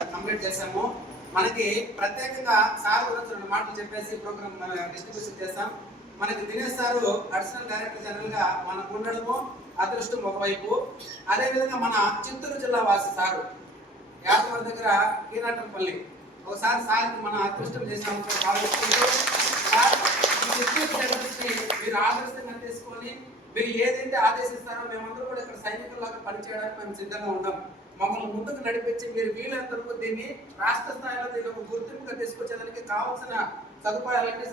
Complete చేసాము. మనకి ప్రత్యేకంగా సార్ గురించి 2 మాటలు చెప్పేసి ప్రోగ్రామ్ డిస్ట్రిబ్యూషన్ చేస్తాం. మనకి Dinesh sir additional director general గా మనకు ఉండడము అదృష్టం ఒకవైపు, అదేవిధంగా మన చిత్తూరు జిల్లా వాసి సారు యాదవరి దగ్గర కీనాటంపల్లి ఒకసారి సార్కి మన అదృష్టం చేసాము. మీరు ఆదర్శంగా తీసుకొని మీరు ఏదైతే ఆదేశిస్తారో మేమందరూ కూడా ఇక్కడ సైనికుల్లాగా పనిచేయడానికి మేము సిద్ధంగా ఉన్నాం. మమ్మల్ని ముందుకు నడిపించి మీరు వీలైనంత వరకు దీన్ని రాష్ట్ర స్థాయిలో దీన్ని ఒక గుర్తింపుగా తీసుకొచ్చేదానికి కావాల్సిన సదుపాయాలన్నీ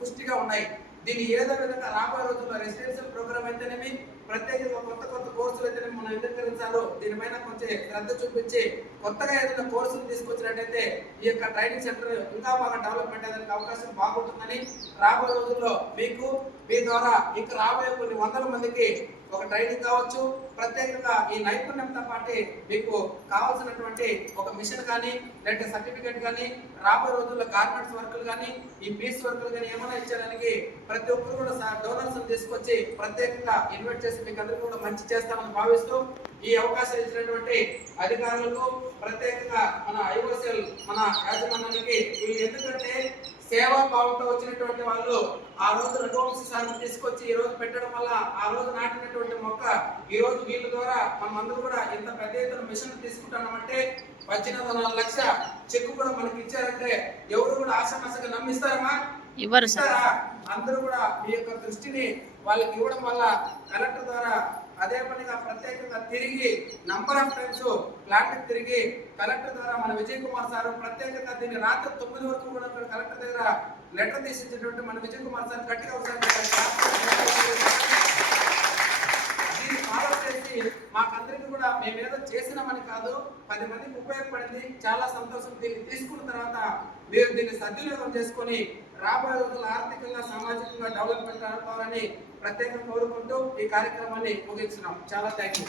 పుష్టిగా ఉన్నాయి. దీన్ని ఏదో విధంగా రాబోయే రోజుల్లో రెసిడెన్షియల్ ప్రోగ్రామ్ అయితేనేమి, ప్రత్యేకంగా కొత్త కోర్సులు అయితేనే మనం ఎందుకు దీనిపైన కొంచెం శ్రద్ధ చూపించి కొత్తగా ఏదైనా కోర్సులు తీసుకొచ్చినట్టయితే ఈ యొక్క ట్రైనింగ్ సెంటర్ ఇంకా బాగా డెవలప్మెంట్ అయ్యేందుకు అవకాశం బాగుంటుందని రాబోయే రోజుల్లో మీకు మీ ద్వారా ఇంకా రాబోయే కొన్ని వందల మందికి ఒక ట్రైనింగ్ కావచ్చు, ప్రత్యేకంగా ఈ నైపుణ్యంతో పాటు మీకు కావాల్సినటువంటి ఒక మిషన్ కానీ లేదంటే సర్టిఫికేట్ కానీ రాబోయే రోజుల్లో గార్మెంట్స్ వర్కులు కానీ ఈ పీస్ వర్కులు కానీ ఏమైనా ఇచ్చేదానికి ప్రతి ఒక్కరు కూడా డోనర్స్ తీసుకొచ్చి ప్రత్యేకంగా ఇన్వైట్ చేసి మీకు అందరికీ కూడా మంచి చేస్తామని భావిస్తూ ఈ అవకాశం ఇచ్చినటువంటి అధికారులకు ప్రత్యేకంగా మన ఐఓసిఎల్ మన యాజమాన్యానికి వీళ్ళు ఎందుకంటే సేవా భావంతో వచ్చినటువంటి వాళ్ళు ఆ రోజు రఘువంశీ సార్ని తీసుకొచ్చి ఈ రోజు పెట్టడం వల్ల ఆ రోజు నాటినటువంటి మొక్క ఈ రోజు వీళ్ళ ద్వారా మనం అందరూ కూడా ఇంత పెద్ద ఎత్తున మిషన్ తీసుకుంటామంటే 18.4 లక్షల చెక్కు కూడా మనకి ఇచ్చారంటే ఎవరు కూడా ఆశామాసగా నమ్మిస్తారమ్మా? ఇస్తారా? అందరూ కూడా మీ యొక్క దృష్టిని వాళ్ళకి ఇవ్వడం వల్ల కలెక్టర్ ద్వారా అదే పనిగా ప్రత్యేకంగా తిరిగి నంబర్ ఆఫ్ టైమ్స్ ప్లాంట్ తిరిగి కలెక్టర్ ద్వారా మన విజయ్ కుమార్ సార్ ప్రత్యేకంగా దీన్ని రాత్రి 9 వరకు కూడా కలెక్టర్ దగ్గర లెటర్ తీసిచ్చినటువంటి మన విజయ్ కుమార్ సార్ గట్టిగా దీన్ని ఫాలో చేసి మాకందరికీ కూడా మేమేదో చేసినామని కాదు, 10 మందికి ఉపయోగపడింది, చాలా సంతోషం. దీన్ని తీసుకున్న తర్వాత మీరు దీన్ని సద్వినియోగం చేసుకొని రాబోయే రోజుల్లో ఆర్థికంగా సామాజికంగా డెవలప్మెంట్ అనుకోవాలని ప్రత్యేకంగా కోరుకుంటూ ఈ కార్యక్రమాన్ని ముగించున్నాం. చాలా థ్యాంక్ యూ.